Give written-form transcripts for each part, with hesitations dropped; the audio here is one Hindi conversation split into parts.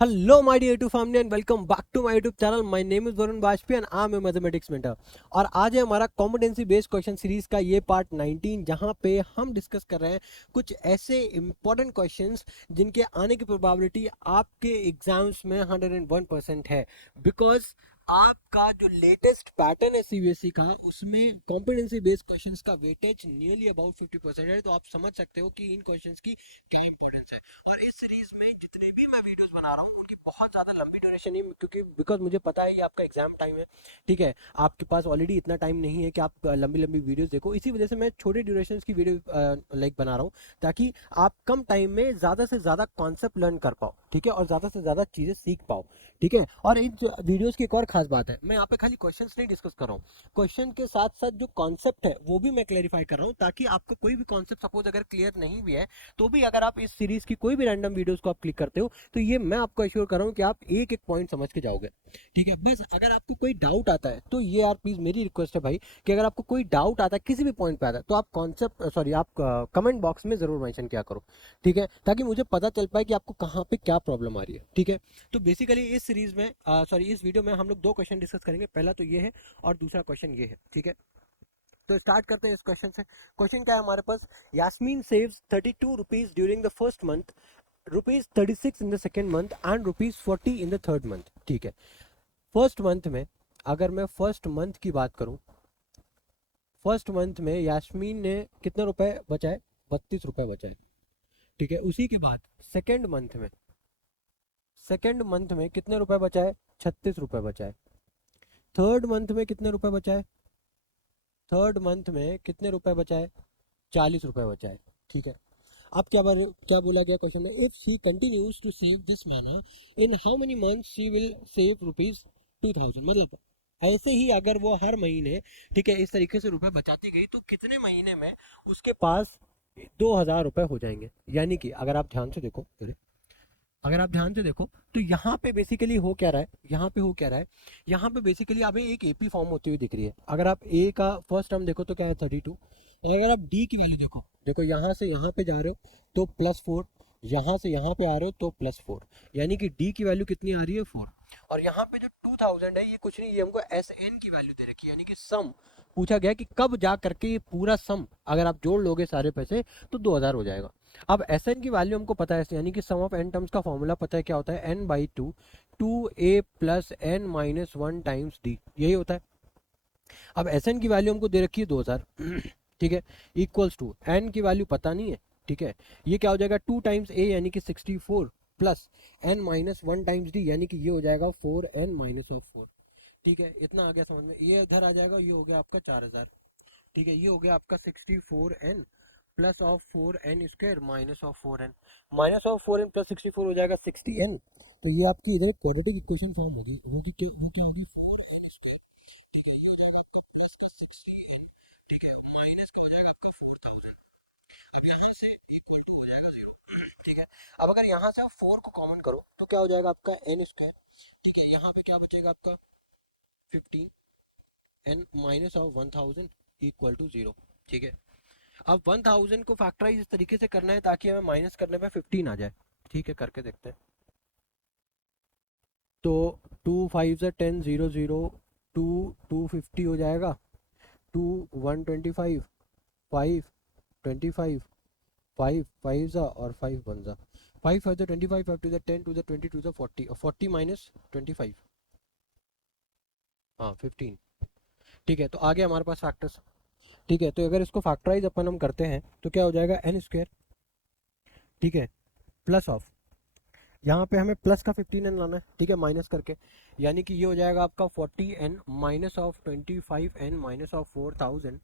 Hello, my dear YouTube family, and welcome back to my YouTube channel. My name is Varun Bajpayee and I am a mathematics mentor. और आज है हमारा कॉम्पिटेंसी बेस्ड क्वेश्चन सीरीज का ये पार्ट 19, जहाँ पे हम डिस्कस कर रहे हैं कुछ ऐसे इंपॉर्टेंट क्वेश्चंस जिनके आने की प्रोबेबिलिटी आपके एग्जाम्स में 101% है। बिकॉज आपका जो लेटेस्ट पैटर्न है सीबीएसई का, उसमें कॉम्पिटेंसी बेस्ड क्वेश्चंस का वेटेज नियरली अबाउट 50% है। तो आप समझ सकते हो कि इन क्वेश्चंस की क्या इंपॉर्टेंस है। और इस सीरीज में जितने भी मैं वीडियोस बना रहा हूँ उनकी बहुत ज़्यादा लंबी ड्यूरेशन नहीं, क्योंकि बिकॉज मुझे पता है ये आपका एग्जाम टाइम है। ठीक है, आपके पास ऑलरेडी इतना टाइम नहीं है कि आप लंबी लंबी वीडियोस देखो। इसी वजह से मैं छोटे ड्यूरेशन की वीडियो लाइक बना रहा हूँ, ताकि आप कम टाइम में ज़्यादा से ज़्यादा कॉन्सेप्ट लर्न कर पाओ। ठीक है, और ज़्यादा से ज़्यादा चीज़ें सीख पाओ। ठीक है, और इन वीडियोस की एक और खास बात है, मैं यहाँ पे खाली क्वेश्चंस नहीं डिस्कस कर रहा हूँ, क्वेश्चन के साथ साथ जो कॉन्सेप्ट है वो भी मैं क्लेरिफाई कर रहा हूँ, ताकि आपका कोई भी कॉन्सेप्ट सपोज अगर क्लियर नहीं भी है तो भी अगर आप इस सीरीज की कोई भी रैंडम वीडियोस को आप क्लिक करते हो तो ये मैं आपको अश्योर कर रहा हूँ कि आप एक एक पॉइंट समझ के जाओगे। ठीक है, बस अगर आपको कोई डाउट आता है तो ये यार प्लीज मेरी रिक्वेस्ट है भाई, कि अगर आपको कोई डाउट आता है किसी भी पॉइंट पे आता है तो आप कॉन्सेप्ट सॉरी आप कमेंट बॉक्स में जरूर मेंशन किया करो। ठीक है, ताकि मुझे पता चल पाए कि आपको कहाँ पे क्या प्रॉब्लम आ रही है। ठीक है, तो बेसिकली इस सीरीज में सॉरी इस वीडियो में हम लोग दो क्वेश्चन डिस्कस करेंगे। पहला तो ये है और दूसरा क्वेश्चन ये है। ठीक है, तो स्टार्ट करते हैं इस क्वेश्चन से। क्वेश्चन क्या है हमारे पास? Yasmin saves 32 rupees during the first month, rupees 36 in the second month and rupees 40 in the third month. ठीक है, फर्स्ट मंथ में, अगर मैं फर्स्ट मंथ की बात करूं, फर्स्ट मंथ में यास्मीन ने कितने रुपए बचाए? 32 रुपए बचाए। ठीक है, उसी के बाद सेकेंड मंथ में, सेकेंड मंथ में कितने रुपए बचाए? 36 रुपए बचाए। थर्ड मंथ में कितने रुपए बचाए? थर्ड मंथ में कितने रुपए बचाए? 40 रुपए बचाए। ठीक है, अब क्या बोला गया क्वेश्चन में? If she continues to save this manner in how many months she will save rupees 2000। मतलब ऐसे ही अगर वो हर महीने, ठीक है, इस तरीके से रुपए बचाती गई तो कितने महीने में उसके पास 2000 रुपए हो जाएंगे। यानी कि अगर आप ध्यान से देखो, अगर आप ध्यान से देखो तो यहाँ पे बेसिकली हो क्या रहा है, यहाँ पे हो क्या रहा है, यहाँ पे बेसिकली अभी एक एपी फॉर्म होती हुई दिख रही है। अगर आप ए का फर्स्ट टर्म देखो तो क्या है? 32। और अगर आप डी की वैल्यू देखो, देखो यहाँ से यहाँ पे जा रहे हो तो +4, यहाँ से यहाँ पे आ रहे हो तो +4, यानी कि डी की वैल्यू कितनी आ रही है? 4। और यहाँ पे जो 2000 है ये कुछ नहीं, ये हमको एस एन की वैल्यू दे रखी है, यानी कि सम पूछा गया कि कब जा करके ये पूरा सम अगर आप जोड़ लोगे सारे पैसे तो 2000 हो जाएगा। अब एस एन की वैल्यू हमको पता है, यानी कि सम ऑफ एन टर्म्स का फॉर्मूला पता है क्या होता है? n/2 2a plus n minus 1 times D, यही होता है। अब एस एन की वैल्यू हमको दे रखी है 2000। ठीक है, इक्वल्स टू एन की वैल्यू पता नहीं है। ठीक है, ये क्या हो जाएगा? 2 टाइम्स ए यानी कि 64 plus n minus 1 times D, यानी कि ये हो जाएगा 4n माइनस ऑफ 4। ठीक है, इतना आ गया समझ में? ये इधर आ जाएगा, ये हो गया आपका 4000। ठीक है, ये हो गया आपका 64n plus of 4n square minus of 4n, minus of 4n plus 64 हो जाएगा 60n। तो ये आपकी इधर क्वाड्रेटिक इक्वेशन फॉर्म होगी, वो क्या होगी? 4n square. ठीक है, ये हो जाएगा आपका प्लस का 60n। ठीक है, माइनस का हो जाएगा आपका 4000। अब यहाँ से इक्वल टू हो जाएगा 0। ठीक है, अब अगर यहाँ से आप 4 को कॉमन करो तो क्या हो जाएगा आपका? n square. ठीक है, यहाँ पे क्या बचेगा आपका? 15n minus of 1000 equal to 0। ठीक है, अब 1000 को फैक्टराइज इस तरीके से करना है ताकि हमें माइनस करने पे 15 आ जाए। ठीक है, करके देखते हैं। तो 2 5 से 10 0 0, 2 250 हो जाएगा, 2 125, 5 25, 5 5 जा और 5 1 जा, 5 5 to 25, 5 to the 10 to the 20 to the 40, और 40 माइनस 25, हाँ 15। ठीक है, तो आ गया हमारे पास फैक्टर्स। ठीक है, तो अगर इसको फैक्टराइज अपन हम करते हैं तो क्या हो जाएगा? N square. ठीक है, प्लस ऑफ, यहाँ पे हमें प्लस का 15n लाना है। ठीक है, माइनस करके, यानी कि ये हो जाएगा आपका 40n minus of 25n minus of 4000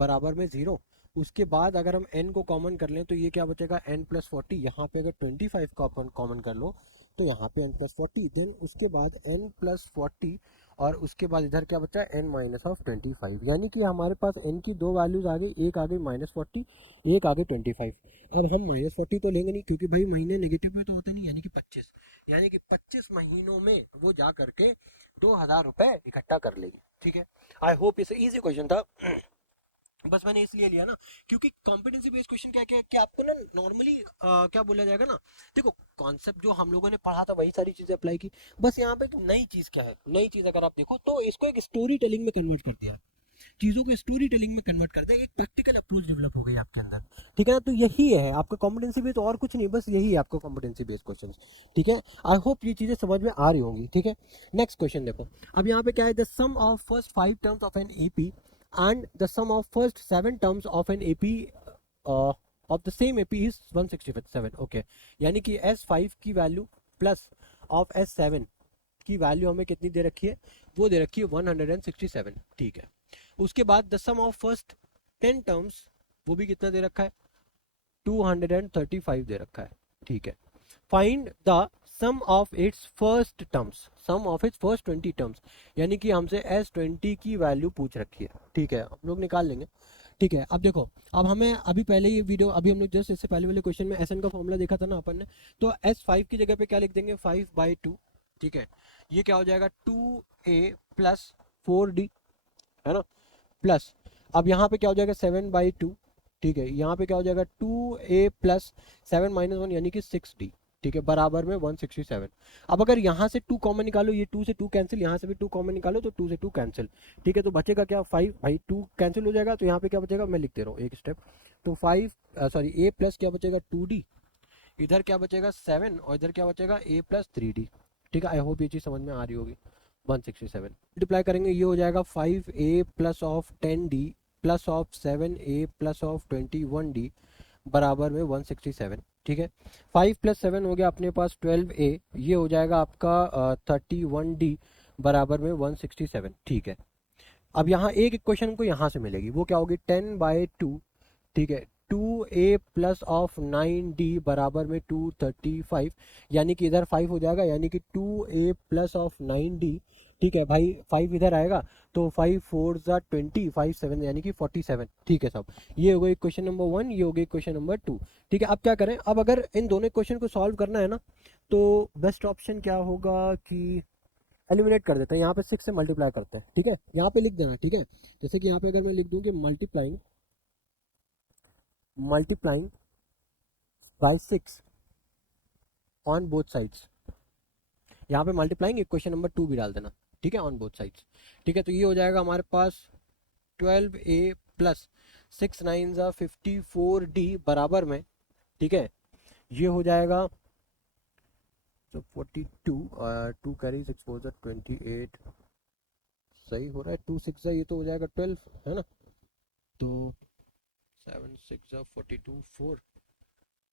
बराबर में 0। उसके बाद अगर हम n को कॉमन कर लें तो ये क्या बचेगा? n plus 40। यहाँ पे अगर 25 को अपन कॉमन कर लो तो यहाँ पे n प्लस 40, देन उसके बाद n प्लस 40, और उसके बाद इधर क्या बचा? n minus of 25। यानी कि हमारे पास n की दो वैल्यूज आ गई, एक आ गई -40, एक आ गई 25। अब हम -40 तो लेंगे नहीं, क्योंकि भाई महीने नेगेटिव में तो होते नहीं, यानी कि 25, यानी कि 25 महीनों में वो जा करके 2000 रुपए इकट्ठा कर लेगी। ठीक है, आई होप इसे इजी क्वेश्चन था। बस मैंने इसलिए लिया ना क्योंकि कॉम्पिटेंसी बेस्ड क्वेश्चन क्या क्या क्या आपको ना नॉर्मली क्या बोला जाएगा ना, देखो कॉन्सेप्ट जो हम लोगों ने पढ़ा था वही सारी चीजें अप्लाई की। बस यहाँ पे एक नई चीज क्या है, नई चीज अगर आप देखो तो इसको एक स्टोरी टेलिंग में कन्वर्ट कर दिया, चीज़ों को स्टोरी टेलिंग में कन्वर्ट कर दे, एक प्रैक्टिकल अप्रोच डेवलप हो गई आपके अंदर। ठीक है ना, तो यही है आपका कॉम्पिटेंसी बेस्ड, और कुछ नहीं, बस यही है आपका कॉम्पिटेंसी बेस्ड क्वेश्चन। ठीक है, आई होप ये चीज़ें समझ में आ रही होंगी। ठीक है, नेक्स्ट क्वेश्चन देखो। अब यहाँ पे क्या है, the sum of first 5 terms of an AP and the sum of first 7 terms of an AP of the same AP is 167। Okay, यानी कि S5 की वैल्यू प्लस ऑफ S7 की वैल्यू हमें कितनी दे रखी है, वो दे रखी है 167। ठीक है, उसके बाद the sum of first 10 terms, वो भी कितना दे रखा है, 235 दे रखा है। ठीक है, find the sum of its first terms, sum of its first 20 terms, यानी कि हमसे S20 की वैल्यू पूछ रखी है। ठीक है, हम लोग निकाल लेंगे। ठीक है, अब देखो, अब हमें अभी पहले ये वीडियो, अभी हम लोग जस्ट इससे पहले वाले क्वेश्चन में SN का फॉर्मूला देखा था ना अपन ने, तो S5 की जगह पे क्या लिख देंगे, 5/2। ठीक है, ये क्या हो जाएगा, 2a प्लस 4d, है ना, प्लस अब यहाँ पे क्या हो जाएगा, 7/2। ठीक है, यहाँ पे क्या हो जाएगा, 2a प्लस 7 - 1 यानी कि 6d। ठीक है, बराबर में 167। अब अगर यहाँ से 2 कॉमन निकालो, ये 2 से 2 कैंसिल, यहाँ से भी 2 कॉमन निकालो तो 2 से 2 कैंसिल। ठीक है, तो बचेगा क्या, 5, भाई 2 कैंसिल हो जाएगा तो यहाँ पे क्या बचेगा, मैं लिख दे रहा हूँ एक स्टेप, तो 5 सॉरी a प्लस क्या बचेगा 2d, इधर क्या बचेगा 7 और इधर क्या बचेगा a प्लस 3d। ठीक है, आई होप ये चीज़ समझ में आ रही होगी। 167 मल्टीप्लाई करेंगे, ये हो जाएगा 5a plus of 10d plus of 7a plus of 21d बराबर में 167। ठीक है, 5 प्लस 7 हो गया अपने पास 12a, ये हो जाएगा आपका 31d बराबर में 167। ठीक है, अब यहाँ एक इक्वेशन हमको यहाँ से मिलेगी, वो क्या होगी, 10/2। ठीक है, 2a प्लस ऑफ 9d बराबर में 235, यानी कि इधर 5 हो जाएगा, यानी कि 2a प्लस ऑफ 9d। ठीक है भाई, 5 इधर आएगा तो 5 4 ज़ा 20, 5 7 यानी कि 47। ठीक है साहब, ये हो गई क्वेश्चन नंबर 1, ये हो गई क्वेश्चन नंबर 2। ठीक है, अब क्या करें, अब अगर इन दोनों क्वेश्चन को सॉल्व करना है ना, तो बेस्ट ऑप्शन क्या होगा कि एलिमिनेट कर देते हैं, यहाँ पे 6 से मल्टीप्लाई करते हैं। ठीक है, यहाँ पे लिख देना। ठीक है, जैसे कि यहाँ पे अगर मैं लिख दूँ कि multiplying multiplying by 6 on both sides, यहाँ पे मल्टीप्लाइंग इक्वेशन नंबर 2 भी डाल देना। ठीक है, ऑन बोथ साइड्स। ठीक है, तो ये हो जाएगा हमारे पास 12a प्लस 6 9 ज़ा 54d बराबर में, ठीक है, ये हो जाएगा तो 42, 2 कैरी 6 4 ज़ा 28, सही हो रहा है, 2 6 ज़ा ये तो हो जाएगा 12, है ना, तो 7 6 ज़ा 42 4,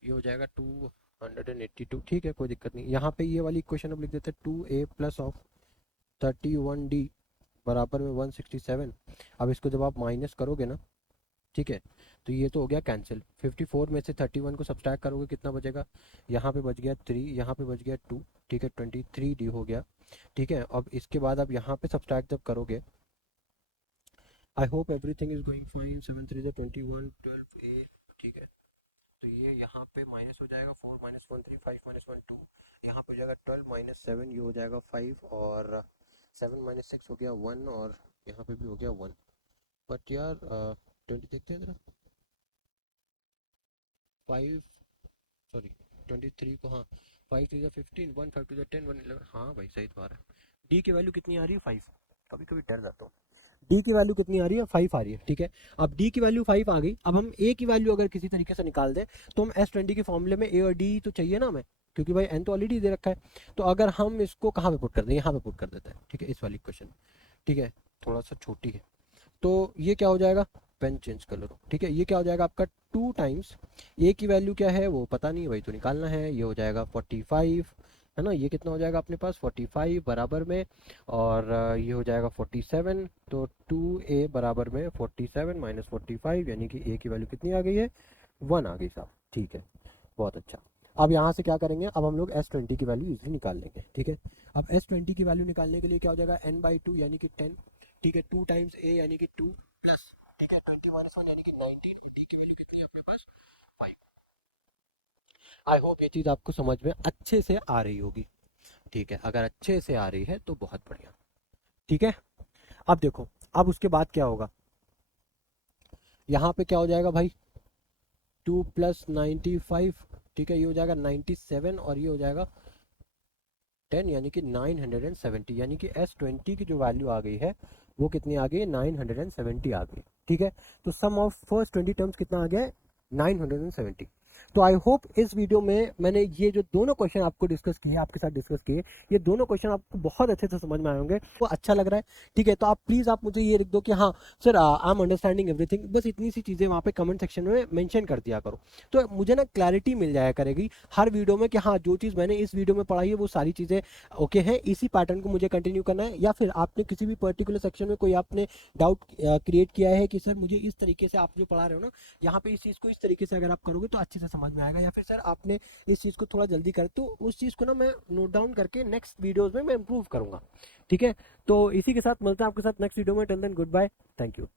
ये हो जाएगा 282। ठीक है, कोई दिक्कत नहीं, यहाँ पे ये वाली इक्वेशन अब लिख देते हैं 2a प्लस ऑफ 31d बराबर में 167। अब इसको जब आप माइनस करोगे ना, ठीक है, तो ये तो हो गया कैंसिल, 54 में से 31 को सब्सट्रैक्ट करोगे कितना बचेगा, यहाँ पे बच गया 3, यहाँ पे बच गया 2। ठीक है, 23d हो गया। ठीक है, अब इसके बाद आप यहाँ पे सब्सट्रैक्ट जब करोगे, I hope everything is going fine, 7 3 21 12a। ठीक है, तो ये यहाँ पे माइनस हो जाएगा, 4 - 1 3, 5 - 1 2, यहाँ पे हो जाएगा 12 - 7, ये हो जाएगा 5, और 7 - 6 हो गया 1, और यहाँ पे भी हो गया 1। बट यार 20 देखते हैं जरा, 5 सॉरी 23 को, हाँ 5 3 15, 1 5 2 10 1 11, हाँ भाई सही तो आ रहा है। डी की वैल्यू कितनी आ रही है, 5। कभी कभी डर जाता हूँ, डी की वैल्यू कितनी आ रही है, 5 आ रही है। ठीक है, अब डी की वैल्यू 5 आ गई, अब हम ए की वैल्यू अगर किसी तरीके से निकाल दें, तो हम S20 के फॉर्मूले में ए और डी तो चाहिए ना हमें, क्योंकि भाई एन तो ऑलरेडी दे रखा है। तो अगर हम इसको कहाँ पे पुट कर दें, यहाँ पे पुट कर देते हैं। ठीक है, इस वाली क्वेश्चन, ठीक है, थोड़ा सा छोटी है, तो ये क्या हो जाएगा, पेन चेंज कर लो। ठीक है, ये क्या हो जाएगा आपका 2 टाइम्स ए की वैल्यू क्या है वो पता नहीं, वही तो निकालना है, ये हो जाएगा 45, है ना, ये कितना हो जाएगा अपने पास 45 बराबर में, और ये हो जाएगा 47, तो 2a बराबर में 47 - 45, यानी कि a की वैल्यू कितनी आ गई है, 1 आ गई साहब। ठीक है, बहुत अच्छा। अब यहाँ से क्या करेंगे, अब हम लोग S20 की वैल्यू इजीली निकाल लेंगे। ठीक है, अब S20 की वैल्यू निकालने के लिए क्या हो जाएगा, n/2 यानी कि 10। ठीक है, 2 टाइम्स a यानी कि 2 प्लस, ठीक है, 20 - 1 यानी कि 19, डी की वैल्यू कितनी है अपने पास, 5। आई होप ये चीज़ आपको समझ में अच्छे से आ रही होगी। ठीक है, अगर अच्छे से आ रही है तो बहुत बढ़िया। ठीक है, अब देखो, अब उसके बाद क्या होगा, यहाँ पे क्या हो जाएगा भाई, 2 + 95, ठीक है, ये हो जाएगा 97 और ये हो जाएगा 10, यानी कि 970, यानी कि S20 की जो वैल्यू आ गई है वो कितनी आ गई है, 970 आ गई। ठीक है, तो सम ऑफ फर्स्ट 20 टर्म्स कितना आ गया है, 970। तो आई होप इस वीडियो में मैंने ये जो दोनों क्वेश्चन आपको डिस्कस किए, आपके साथ डिस्कस किए, ये दोनों क्वेश्चन आपको बहुत अच्छे से समझ में आए होंगे, वो अच्छा लग रहा है। ठीक है, तो आप प्लीज़ आप मुझे ये लिख दो कि हाँ sir I am understanding everything, बस इतनी सी चीज़ें वहाँ पे कमेंट सेक्शन में मेंशन कर दिया करो, तो मुझे ना क्लैरिटी मिल जाया करेगी हर वीडियो में कि हाँ जो चीज़ मैंने इस वीडियो में पढ़ाई है वो सारी चीज़ें ओके हैं, इसी पैटर्न को मुझे कंटिन्यू करना है, या फिर आपने किसी भी पर्टिकुलर सेक्शन में कोई आपने डाउट क्रिएट किया है कि सर मुझे इस तरीके से आप जो पढ़ा रहे हो ना यहाँ पे इस चीज़ को इस तरीके से अगर आप करोगे तो अच्छे से समझ में आएगा, या फिर सर आपने इस चीज़ को थोड़ा जल्दी कर, तो उस चीज़ को ना मैं नोट डाउन करके नेक्स्ट वीडियोज़ में मैं इंप्रूव करूँगा। ठीक है, तो इसी के साथ मिलते हैं आपके साथ नेक्स्ट वीडियो में, till then goodbye, thank you.